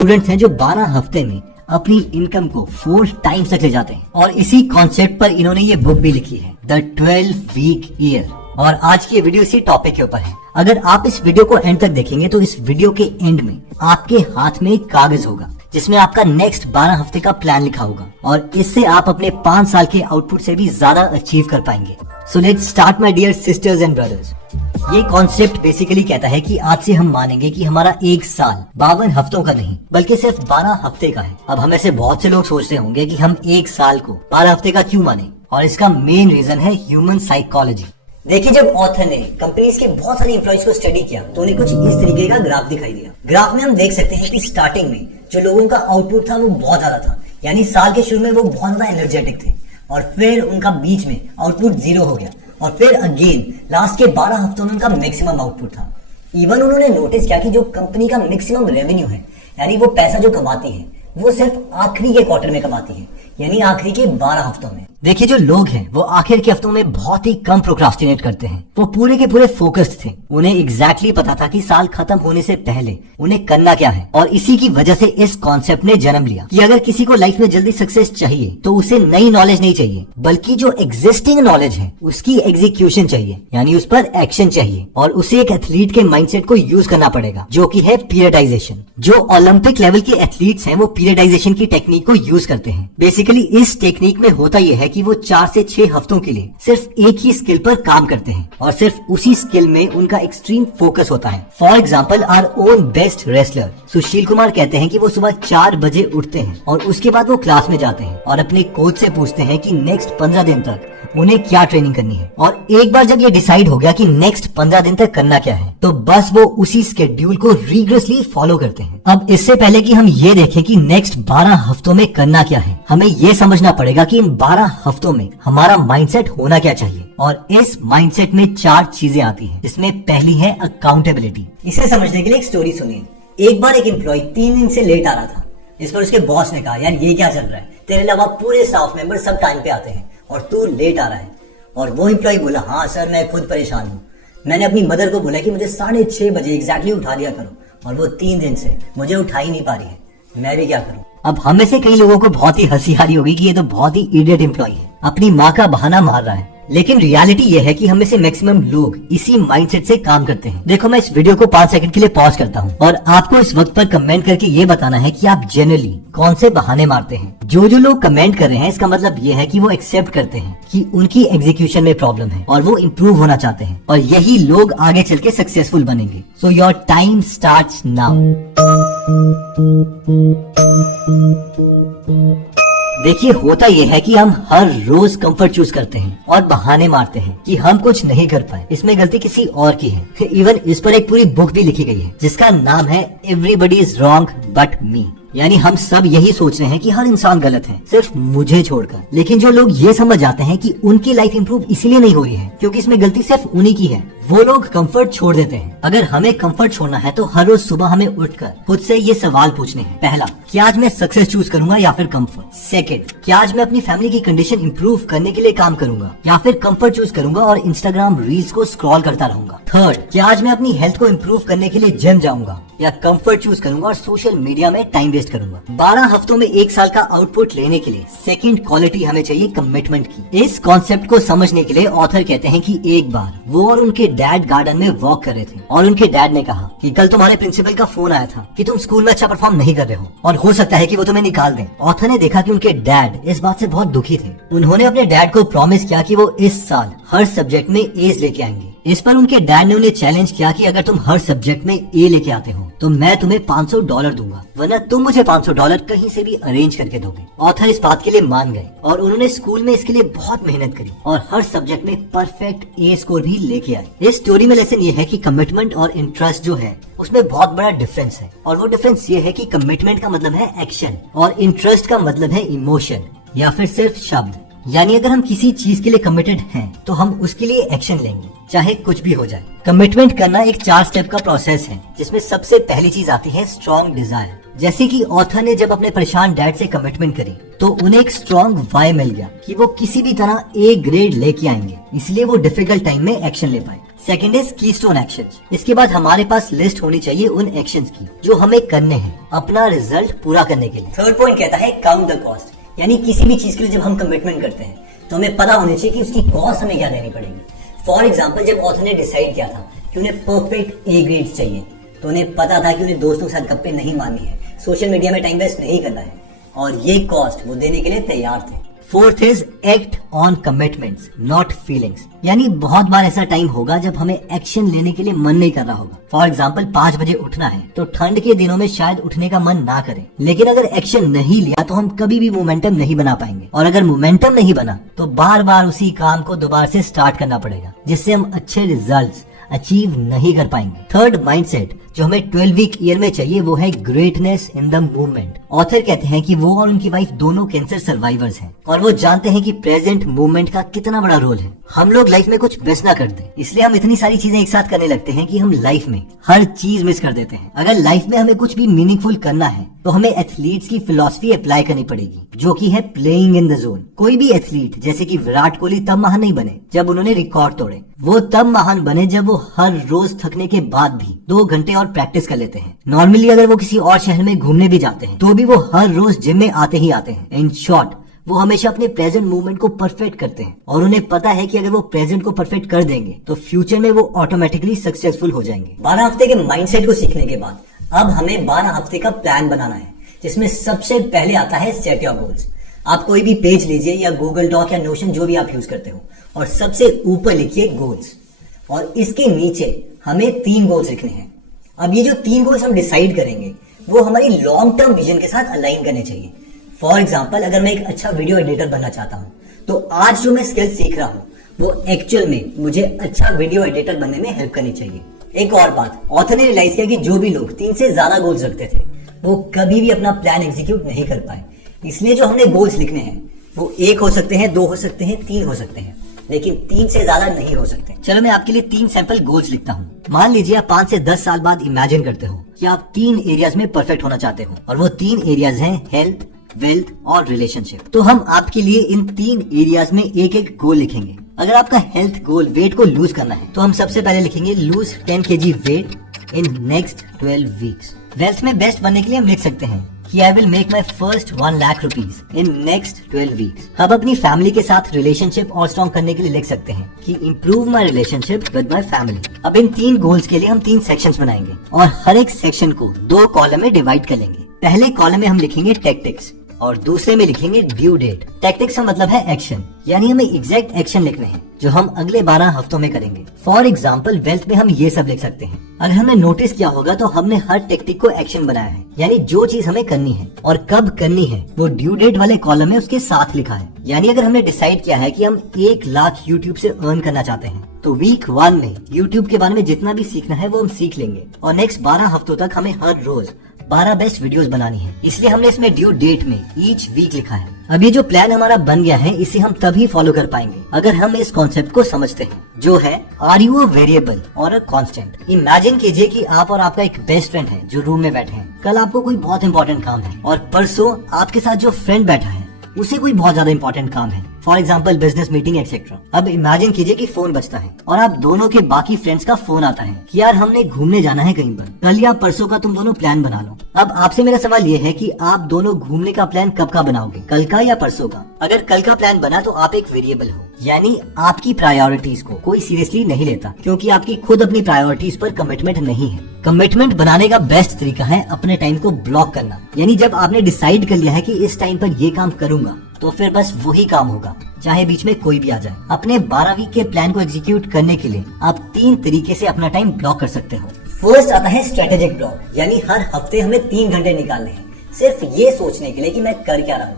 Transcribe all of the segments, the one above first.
Students हैं जो 12 हफ्ते में अपनी इनकम को 4 टाइम्स तक ले जाते हैं और इसी कॉन्सेप्ट पर इन्होंने ये बुक भी लिखी है, द 12 वीक ईयर। और आज की ये वीडियो इसी टॉपिक के ऊपर है। अगर आप इस वीडियो को एंड तक देखेंगे तो इस वीडियो के एंड में आपके हाथ में एक कागज होगा जिसमें आपका नेक्स्ट 12 हफ्ते का प्लान लिखा होगा और इससे आप अपने 5 साल के आउटपुट से भी ज्यादा अचीव कर पाएंगे। So let's start my dear sisters and brothers. ये कॉन्सेप्ट बेसिकली कहता है कि आज से हम मानेंगे कि हमारा एक साल 52 हफ्तों का नहीं बल्कि सिर्फ 12 हफ्ते का है। अब हम ऐसे बहुत से लोग सोचते होंगे कि हम एक साल को 12 हफ्ते का क्यों माने, और इसका मेन रीजन है ह्यूमन साइकोलॉजी। देखिए, जब ऑथर ने कंपनीज के बहुत सारे एम्प्लॉइज को स्टडी किया तो उन्हें कुछ इस तरीके का ग्राफ दिखाई दिया। ग्राफ में हम देख सकते हैं कि स्टार्टिंग में जो लोगों का आउटपुट था वो बहुत ज्यादा था, यानी साल के शुरू में वो बहुत ज्यादा एनर्जेटिक थे, और फिर उनका बीच में आउटपुट 0 हो गया, और फिर अगेन लास्ट के 12 हफ्तों में उनका मैक्सिमम आउटपुट था। इवन उन्होंने नोटिस किया कि जो कंपनी का मैक्सिमम रेवेन्यू है, यानी वो पैसा जो कमाती है, वो सिर्फ आखिरी के क्वार्टर में कमाती है, यानी आखिरी के 12 हफ्तों में। देखिए, जो लोग हैं वो आखिर के हफ्तों में बहुत ही कम प्रोक्रास्टिनेट करते हैं। वो पूरे के पूरे फोकस्ड थे। उन्हें एग्जैक्टली पता था कि साल खत्म होने से पहले उन्हें करना क्या है, और इसी की वजह से इस कॉन्सेप्ट ने जन्म लिया कि अगर किसी को लाइफ में जल्दी सक्सेस चाहिए तो उसे नई नॉलेज नहीं चाहिए, बल्कि जो एग्जिस्टिंग नॉलेज है उसकी एग्जीक्यूशन चाहिए, यानी उस पर एक्शन चाहिए, और उसे एक एथलीट के माइंडसेट को यूज करना पड़ेगा, जो कि है पीरियडाइजेशन। जो ओलंपिक लेवल के एथलीट्स हैं वो पीरियडाइजेशन की टेक्निक को यूज करते हैं। बेसिकली इस टेक्निक में होता यह है कि वो 4 से 6 हफ्तों के लिए सिर्फ एक ही स्किल पर काम करते हैं और सिर्फ उसी स्किल में उनका एक्सट्रीम फोकस होता है। For example, our own best wrestler Sushil Kumar कहते हैं कि वो सुबह 4 बजे उठते हैं और उसके बाद वो क्लास में जाते हैं और अपने कोच से पूछते हैं कि नेक्स्ट 15 दिन तक उन्हें क्या ट्रेनिंग करनी है, और एक बार जब ये डिसाइड हो गया कि नेक्स्ट 15 दिन तक करना क्या है, तो बस वो उसी स्केड्यूल को रिग्रेसली फॉलो करते हैं। अब इससे पहले कि हम ये देखें कि नेक्स्ट 12 हफ्तों में करना क्या है, हमें ये समझना पड़ेगा कि इन 12 हफ्तों में हमारा माइंडसेट होना क्या चाहिए। और इस माइंडसेट में 4 चीजें आती हैं, जिसमें पहली है अकाउंटेबिलिटी। इसे समझने के लिए एक स्टोरी सुनिए। एक बार एक एम्प्लॉय 3 दिन से लेट आ रहा था। इस पर उसके बॉस ने कहा, यार ये क्या चल रहा है, तेरे अलावा पूरे स्टाफ मेंबर सब टाइम पे आते हैं और तू लेट आ रहा है। और वो एम्प्लॉय बोला, हाँ सर, मैं खुद परेशान हूँ। मैंने अपनी मदर को बोला कि मुझे 6:30 बजे एग्जैक्टली उठा लिया करो, और वो 3 दिन से मुझे उठा ही नहीं पा रही है। मैं भी क्या करूँ। अब हम में से कई लोगों को बहुत ही हंसी आ रही होगी कि ये तो बहुत ही इडियट एम्प्लॉय है, अपनी माँ का बहाना मार रहा है। लेकिन रियलिटी ये है कि हम में से मैक्सिमम लोग इसी माइंडसेट से काम करते हैं। देखो, मैं इस वीडियो को 5 सेकंड के लिए पॉज करता हूँ और आपको इस वक्त पर कमेंट करके ये बताना है कि आप जनरली कौन से बहाने मारते हैं। जो लोग कमेंट कर रहे हैं, इसका मतलब ये है कि वो एक्सेप्ट करते हैं कि उनकी एग्जीक्यूशन में प्रॉब्लम है और वो इम्प्रूव होना चाहते हैं, और यही लोग आगे चल के सक्सेसफुल बनेंगे। So your time starts now. देखिए, होता यह है कि हम हर रोज कंफर्ट चूज करते हैं और बहाने मारते हैं कि हम कुछ नहीं कर पाए। इसमें गलती किसी और की है। इवन इस पर एक पूरी बुक भी लिखी गई है जिसका नाम है एवरीबडी इज रॉन्ग बट मी, यानी हम सब यही सोच रहे हैं कि हर इंसान गलत है सिर्फ मुझे छोड़कर। लेकिन जो लोग ये समझ जाते हैं कि उनकी लाइफ इंप्रूव इसीलिए नहीं हो रही है क्योंकि इसमें गलती सिर्फ उन्हीं की है, वो लोग कंफर्ट छोड़ देते हैं। अगर हमें कंफर्ट छोड़ना है तो हर रोज सुबह हमें उठकर खुद से ये सवाल पूछने हैं। पहला, क्या आज मैं सक्सेस चूज करूंगा या फिर कंफर्ट? सेकंड, क्या आज मैं अपनी फैमिली की कंडीशन इंप्रूव करने के लिए काम करूंगा या फिर कंफर्ट चूज करूंगा और इंस्टाग्राम रील्स को स्क्रॉल करता रहूंगा? थर्ड, क्या आज मैं अपनी हेल्थ को इंप्रूव करने के लिए जिम जाऊंगा या कंफर्ट चूज करूंगा और सोशल मीडिया में टाइम वेस्ट करूंगा? 12 हफ्तों में 1 साल का आउटपुट लेने के लिए सेकंड क्वालिटी हमें चाहिए कमिटमेंट की। इस कॉन्सेप्ट को समझने के लिए ऑथर कहते हैं कि एक बार वो और उनके डैड गार्डन में वॉक कर रहे थे और उनके डैड ने कहा कि कल तुम्हारे प्रिंसिपल का फोन आया था कि तुम स्कूल में अच्छा परफॉर्म नहीं कर रहे हो और हो सकता है कि वो तुम्हें निकाल दें। ऑथर ने देखा कि उनके डैड इस बात से बहुत दुखी थे। उन्होंने अपने डैड को प्रॉमिस किया कि वो इस साल हर सब्जेक्ट में एज लेके आएंगे। इस पर उनके डैड ने उन्हें चैलेंज किया कि अगर तुम हर सब्जेक्ट में ए लेके आते हो तो मैं तुम्हें $500 दूंगा, वरना तुम मुझे $500 कहीं से भी अरेंज करके दोगे। ऑथर इस बात के लिए मान गए और उन्होंने स्कूल में इसके लिए बहुत मेहनत करी और हर सब्जेक्ट में परफेक्ट ए स्कोर भी लेके आए। इस स्टोरी में लेसन ये है कि कमिटमेंट और इंटरेस्ट जो है उसमें बहुत बड़ा डिफरेंस है, और वो डिफरेंस ये है कि कमिटमेंट का मतलब है एक्शन और इंटरेस्ट का मतलब है इमोशन या फिर सिर्फ शब्द। यानी अगर हम किसी चीज के लिए कमिटेड हैं तो हम उसके लिए एक्शन लेंगे, चाहे कुछ भी हो जाए। कमिटमेंट करना एक 4 स्टेप का प्रोसेस है जिसमें सबसे पहली चीज आती है स्ट्रॉन्ग डिजायर। जैसे कि ऑथर ने जब अपने परेशान डैड से कमिटमेंट करी तो उन्हें एक स्ट्रॉन्ग वाई मिल गया कि वो किसी भी तरह A ग्रेड लेके आएंगे, इसलिए वो डिफिकल्ट टाइम में एक्शन ले पाए। Second is keystone actions. इसके बाद हमारे पास लिस्ट होनी चाहिए उन एक्शंस की जो हमें करने हैं अपना रिजल्ट पूरा करने के लिए। थर्ड पॉइंट कहता है काउंट द कॉस्ट, यानी किसी भी चीज के लिए जब हम कमिटमेंट करते हैं तो हमें पता होना चाहिए कि उसकी कॉस्ट हमें क्या देनी पड़ेगी। फॉर एग्जाम्पल, जब ऑथर ने डिसाइड किया था कि उन्हें परफेक्ट ए ग्रेड चाहिए तो उन्हें पता था कि उन्हें दोस्तों के साथ गप्पे नहीं मारनी है, सोशल मीडिया में टाइम वेस्ट नहीं करना है, और ये कॉस्ट वो देने के लिए तैयार थे। Fourth is act on commitments not feelings, यानी बहुत बार ऐसा टाइम होगा जब हमें एक्शन लेने के लिए मन नहीं कर रहा होगा। फॉर एग्जाम्पल 5 बजे उठना है तो ठंड के दिनों में शायद उठने का मन ना करे, लेकिन अगर एक्शन नहीं लिया तो हम कभी भी मोमेंटम नहीं बना पाएंगे, और अगर मोमेंटम नहीं बना तो बार बार उसी काम को दोबारा से स्टार्ट करना पड़ेगा, जिससे हम अच्छे रिजल्ट्स अचीव नहीं कर पाएंगे। थर्ड माइंडसेट जो हमें 12 वीक ईयर में चाहिए वो है greatness in the movement. Author कहते हैं कि वो और उनकी वाइफ दोनों कैंसर सर्वाइवर्स हैं और वो जानते हैं कि प्रेजेंट मूवमेंट का कितना बड़ा रोल है। हम लोग लाइफ में कुछ मिस ना कर दें, इसलिए हम इतनी सारी चीजें एक साथ करने लगते हैं कि हम लाइफ में हर चीज मिस कर देते हैं। अगर लाइफ में हमें कुछ भी मीनिंगफुल करना है तो हमें एथलीट्स की फिलॉसफी अप्लाई करनी पड़ेगी, जो कि है प्लेइंग इन द जोन। कोई भी एथलीट जैसे कि विराट कोहली तब महान नहीं बने जब उन्होंने रिकॉर्ड तोड़े, वो तब महान बने जब वो हर रोज थकने के बाद भी 2 घंटे और प्रैक्टिस कर लेते हैं। नॉर्मली अगर वो किसी और शहर में घूमने भी जाते हैं तो भी वो हर रोज जिम में आते ही आते हैं। इन शॉर्ट, वो हमेशा अपने प्रेजेंट मूवमेंट को परफेक्ट करते हैं और उन्हें पता है कि अगर वो प्रेजेंट को परफेक्ट कर देंगे तो फ्यूचर में वो ऑटोमेटिकली सक्सेसफुल हो जाएंगे। 12 हफ्ते के माइंडसेट को सीखने के बाद अब हमें 12 हफ्ते का प्लान बनाना है, जिसमें सबसे पहले आता है सेट योर गोल्स। आप कोई भी पेज लीजिए या गूगल डॉक या नोशन जो भी आप यूज करते हो, और सबसे ऊपर लिखिए गोल्स, और इसके नीचे हमें 3 गोल्स लिखने हैं। अब ये जो 3 गोल्स हम डिसाइड करेंगे वो हमारी लॉन्ग टर्म विजन के साथ अलाइन करने चाहिए। फॉर एग्जाम्पल, अगर मैं एक अच्छा वीडियो एडिटर बनना चाहता हूँ तो आज जो मैं स्किल सीख रहा हूँ वो एक्चुअल में मुझे अच्छा वीडियो एडिटर बनने में हेल्प करनी चाहिए। एक और बात, ऑथर ने रियलाइज किया कि जो भी लोग 3 से ज्यादा गोल्स रखते थे वो कभी भी अपना प्लान एग्जीक्यूट नहीं कर पाए। इसलिए जो हमने गोल्स लिखने हैं वो 1 हो सकते हैं, 2 हो सकते हैं, 3 हो सकते हैं, लेकिन 3 से ज्यादा नहीं हो सकते। चलो मैं आपके लिए 3 सैंपल गोल्स लिखता हूँ। मान लीजिए आप 5 से 10 साल बाद इमेजिन करते हो कि आप 3 एरियाज में परफेक्ट होना चाहते हो, और वो 3 एरियाज हैं हेल्थ, वेल्थ और रिलेशनशिप। तो हम आपके लिए इन 3 एरियाज में एक एक गोल लिखेंगे। अगर आपका हेल्थ गोल वेट को लूज करना है तो हम सबसे पहले लिखेंगे lose 10 kg weight in next 12 weeks. Wealth में बेस्ट बनने के लिए हम लिख सकते हैं कि I will make my first 1 lakh rupees in next 12 weeks. हम अपनी फैमिली के साथ रिलेशनशिप और स्ट्रॉन्ग करने के लिए लिख सकते हैं कि improve my relationship with my family. अब इन 3 गोल्स के लिए हम 3 सेक्शंस बनाएंगे और हर एक सेक्शन को 2 कॉलम में डिवाइड कर लेंगे। पहले कॉलम में हम लिखेंगे टैक्टिक्स और दूसरे में लिखेंगे ड्यू डेट। टैक्टिक्स का मतलब है एक्शन, यानी हमें एग्जैक्ट एक्शन लिखने हैं जो हम अगले 12 हफ्तों में करेंगे। फॉर एग्जाम्पल, वेल्थ में हम ये सब लिख सकते हैं। अगर हमने नोटिस किया होगा तो हमने हर टेक्निक को एक्शन बनाया है, यानी जो चीज हमें करनी है और कब करनी है वो ड्यू डेट वाले कॉलम में उसके साथ लिखा है। यानी अगर हमने डिसाइड किया है कि हम 1 लाख यूट्यूब से अर्न करना चाहते हैं तो वीक 1 में यूट्यूब के बारे में जितना भी सीखना है वो हम सीख लेंगे, और नेक्स्ट 12 हफ्तों तक हमें हर रोज 12 बेस्ट वीडियोस बनानी है। इसलिए हमने इसमें ड्यू डेट में ईच वीक लिखा है। अब ये जो प्लान हमारा बन गया है इसे हम तभी फॉलो कर पाएंगे अगर हम इस कॉन्सेप्ट को समझते हैं, जो है आर यू अ वेरिएबल और अ कांस्टेंट। इमेजिन कीजिए कि आप और आपका एक बेस्ट फ्रेंड है जो रूम में बैठे हैं। कल आपको कोई बहुत इंपॉर्टेंट काम है और परसों आपके साथ जो फ्रेंड बैठा है उसे कोई बहुत ज्यादा इंपॉर्टेंट काम है, for example business meeting etcetera. अब इमेजिन कीजिए कि फोन बजता है और आप दोनों के बाकी फ्रेंड्स का फोन आता है कि यार हमने घूमने जाना है कहीं पर, कल या परसों का तुम दोनों प्लान बना लो। अब आपसे मेरा सवाल ये है कि आप दोनों घूमने का प्लान कब का बनाओगे, कल का या परसों का? अगर कल का प्लान बना तो आप एक वेरिएबल हो, यानी आपकी प्रायोरिटीज को कोई सीरियसली नहीं लेता, क्योंकि आपकी खुद अपनी प्रायोरिटीज पर कमिटमेंट नहीं है। कमिटमेंट बनाने का बेस्ट तरीका है अपने टाइम को ब्लॉक करना, यानी जब आपने डिसाइड कर लिया है कि इस टाइम पर ये काम करूंगा तो फिर बस वही काम होगा, चाहे बीच में कोई भी आ जाए। अपने 12 वीक के प्लान को एग्जीक्यूट करने के लिए आप 3 तरीके से अपना टाइम ब्लॉक कर सकते हो। फर्स्ट आता है स्ट्रेटेजिक ब्लॉक, यानी हर हफ्ते हमें 3 घंटे निकालने हैं सिर्फ ये सोचने के लिए कि मैं कर क्या रहा हूँ।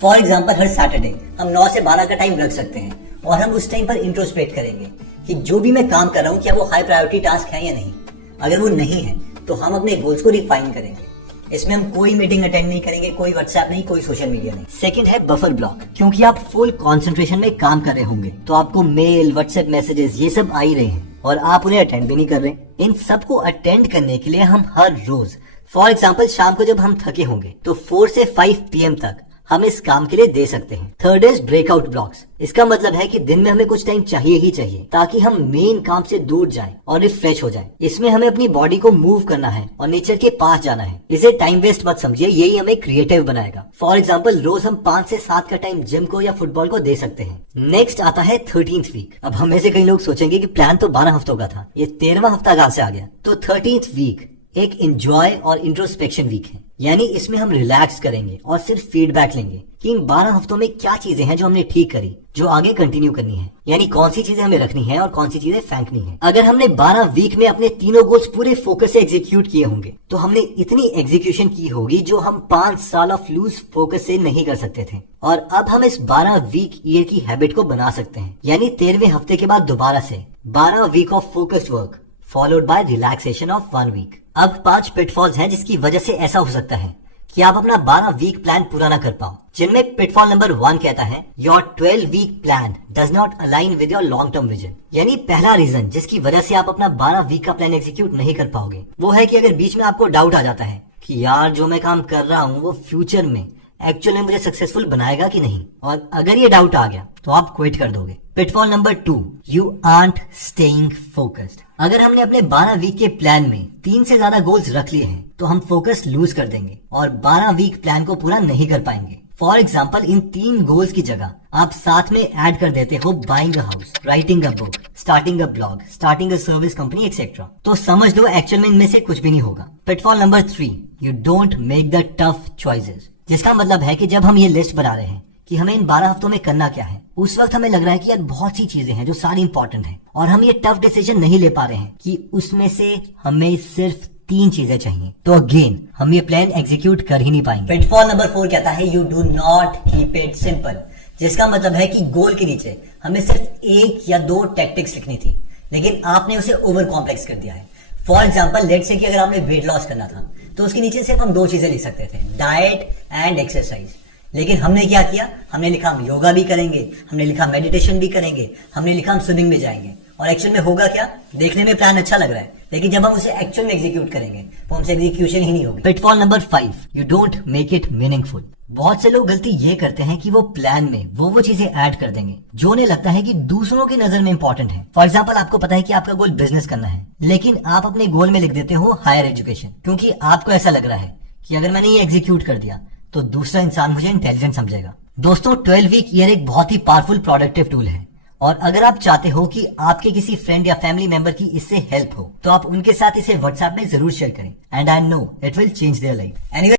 फॉर एग्जाम्पल, हर सैटरडे हम 9 से 12 का टाइम रख सकते हैं और हम उस टाइम पर इंट्रोस्पेक्ट करेंगे कि जो भी मैं काम कर रहा हूँ क्या वो हाई प्रायोरिटी टास्क है या नहीं। अगर वो नहीं है तो हम अपने गोल्स को रिफाइन करेंगे। इसमें हम कोई मीटिंग अटेंड नहीं करेंगे, कोई व्हाट्सएप नहीं, कोई सोशल मीडिया नहीं। सेकंड है बफर ब्लॉक, क्योंकि आप फुल कंसंट्रेशन में काम कर रहे होंगे तो आपको मेल, व्हाट्सएप मैसेजेस ये सब आ ही रहे हैं और आप उन्हें अटेंड भी नहीं कर रहे। इन सबको अटेंड करने के लिए हम हर रोज, फॉर एग्जाम्पल शाम को जब हम थके होंगे तो 4 से 5 PM तक हम इस काम के लिए दे सकते हैं। Third is breakout blocks. इसका मतलब है कि दिन में हमें कुछ टाइम चाहिए ही चाहिए ताकि हम मेन काम से दूर जाएं और रिफ्रेश हो जाएं। इसमें हमें अपनी बॉडी को मूव करना है और नेचर के पास जाना है। इसे टाइम वेस्ट मत समझिए, यही हमें क्रिएटिव बनाएगा। फॉर एग्जाम्पल रोज हम 5 से 7 का टाइम जिम को या फुटबॉल को दे सकते हैं। नेक्स्ट आता है 13th वीक। अब हम में से कई लोग सोचेंगे कि प्लान तो 12 हफ्तों का था, ये 13वां हफ्ता कहां से आ गया। तो 13th वीक एक एंजॉय और इंट्रोस्पेक्शन वीक है, यानी इसमें हम रिलैक्स करेंगे और सिर्फ फीडबैक लेंगे कि इन 12 हफ्तों में क्या चीजें हैं जो हमने ठीक करी, जो आगे कंटिन्यू करनी है, यानी कौन सी चीजें हमें रखनी है और कौन सी चीजें फेंकनी है। अगर हमने 12 वीक में अपने तीनों गोल्स पूरे फोकस से एग्जीक्यूट किए होंगे तो हमने इतनी एग्जीक्यूशन की होगी जो हम 5 साल ऑफ लूज फोकस से नहीं कर सकते थे। और अब हम इस 12 वीक ईयर की हैबिट को बना सकते हैं, यानी 13वें हफ्ते के बाद दोबारा से 12 week of focused work followed by relaxation of 1 week. अब 5 पिटफॉल्स हैं जिसकी वजह से ऐसा हो सकता है कि आप अपना 12 वीक प्लान पूरा ना कर पाओ, जिनमें पिटफॉल नंबर 1 कहता है your 12 week plan does not align with your long term vision. यानी पहला रीजन जिसकी वजह से आप अपना 12 वीक का प्लान एग्जीक्यूट नहीं कर पाओगे वो है कि अगर बीच में आपको डाउट आ जाता है कि यार जो मैं काम कर रहा हूँ वो फ्यूचर में एक्चुअल में मुझे सक्सेसफुल बनाएगा कि नहीं, और अगर ये डाउट आ गया तो आप क्विट कर दोगे। Pitfall number 2, you art staying focused. अगर हमने अपने 12 वीक के प्लान में 3 से ज्यादा गोल्स रख लिए हैं तो हम फोकस लूज कर देंगे और 12 वीक प्लान को पूरा नहीं कर पाएंगे। फॉर एग्जाम्पल इन 3 गोल्स की जगह आप साथ में ऐड कर देते हो buying a house, writing a book, starting a blog, starting a service company etcetera, तो समझ लो एक्चुअल में इनमें से कुछ भी नहीं होगा। Pitfall number 3, you don't make the tough choices. जिसका मतलब है कि जब हम ये लिस्ट बना रहे हैं कि हमें इन 12 हफ्तों में करना क्या है, उस वक्त हमें लग रहा है कि यार बहुत सी चीजें हैं जो सारी इंपॉर्टेंट हैं और हम ये टफ डिसीजन नहीं ले पा रहे हैं कि उसमें से हमें सिर्फ 3 चीजें चाहिए, तो अगेन हम ये प्लान एग्जीक्यूट कर ही नहीं पाएंगे। पिटफॉल नंबर 4 कहता है you do not keep it simple. जिसका मतलब है कि गोल के नीचे हमें सिर्फ 1 या 2 टैक्टिक्स लिखनी थी, लेकिन आपने उसे ओवर कॉम्प्लेक्स कर दिया है। फॉर एग्जाम्पल लेट्स से कि अगर आपने वेट लॉस करना था तो उसके नीचे सिर्फ हम 2 चीजें लिख सकते थे, डाइट एंड एक्सरसाइज। लेकिन हमने क्या किया, हमने लिखा हम योगा भी करेंगे, हमने लिखा मेडिटेशन भी करेंगे, हमने लिखा हम स्विमिंग भी जाएंगे। और एक्चुअल में होगा क्या, देखने में प्लान अच्छा लग रहा है लेकिन जब हम उसे एक्चुअल में एग्जीक्यूट करेंगे तो हमसे एग्जीक्यूशन ही नहीं होगी। Pitfall number 5, you don't make it meaningful. बहुत से लोग गलती ये करते हैं कि वो प्लान में वो चीजें ऐड कर देंगे जो उन्हें लगता है कि दूसरों की नजर में इंपॉर्टेंट है। फॉर एग्जाम्पल आपको पता है कि आपका गोल बिजनेस करना है, लेकिन आप अपने गोल में लिख देते हो हायर एजुकेशन, क्योंकि आपको ऐसा लग रहा है कि अगर मैंने ये एग्जीक्यूट कर दिया तो दूसरा इंसान मुझे इंटेलिजेंट समझेगा। दोस्तों 12 वीक ईयर एक बहुत ही पावरफुल प्रोडक्टिव टूल है और अगर आप चाहते हो कि आपके किसी फ्रेंड या फैमिली मेंबर की इससे हेल्प हो तो आप उनके साथ इसे व्हाट्सएप में जरूर शेयर करें and I know it will change their life. Anyway